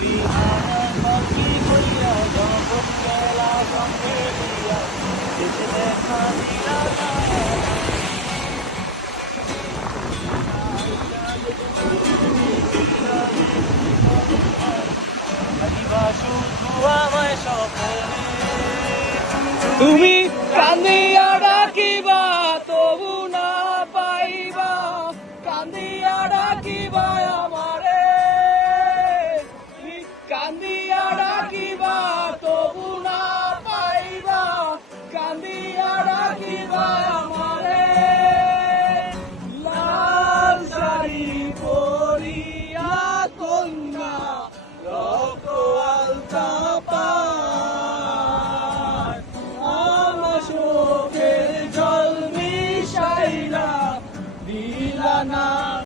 বিহার পাখি কইয়া যখন গেলা সঙ্গে লইয়া দেশে দেখা দিয়া শুধু আমায় স্বপ্নে তুমি কান্দিয়া ডাকিবা তবু না পাইবা কান্দিয়া ডাকিবা আমারে